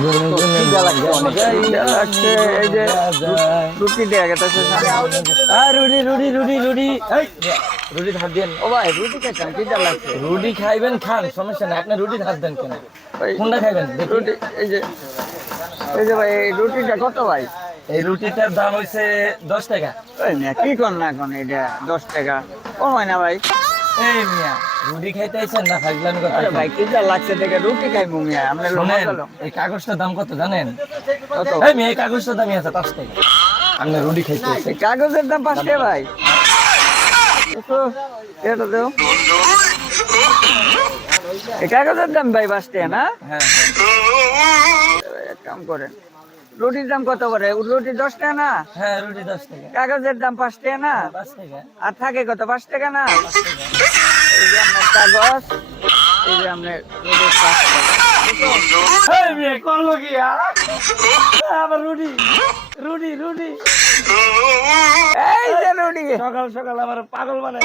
খিদা লাগছে অনেক, খিদা লাগছে। এই যে রুটি দেয়া গেছে রুটি হাত দেন। ও ভাই, রুটি খাইতাম, খিদা লাগছে। রুটি খাইবেন, খান, সমস্যা নাই। আপনি রুটি হাত দেন কেন? ভাই কোনটা খাইবেন দেখি? রুটি, এই যে ভাই, এই রুটিটা কত ভাই? এই রুটিটার দাম হইছে 10 টাকা। ওই মিয়া কি কর না এখন, এটা 10 টাকা কম হয় না ভাই? এই মিয়া, রুটি খাইতে আইছেন না ফাজলামি আরে করতেছেন? ভাই খিদা লাগছে দেখে রুটি খাইবো মিয়া, আমরা শোনেন, লোক এই কাগজটার দাম কত জানেন? কত? এই মিয়া, এই কাগজটার দামই আছে 5 টাকা। আপনি রুটি খাইতে আইছেন। এই কাগজের দাম 5 টাকা ভাই? তো এটা দাও। এই কাগজের দাম ভাই 5 টাকা না? হ্যাঁ, এক কাম করেন, রুটির দাম কত করে? রুটি 10 টাকা না? হ্যাঁ, রুটি 10 টাকা। কাগজের দাম 5 টাকা না? 5 টাকা। আর থাকে কত? 5 টাকা না? এই যে আপনার কাগজ, এই যে আপনার রুটির 5 টাকা। এই মিয়া, করলো কি আবার রুটি রুটি রুটি এই যে রুটি। সকাল সকাল আমার পাগল বানাই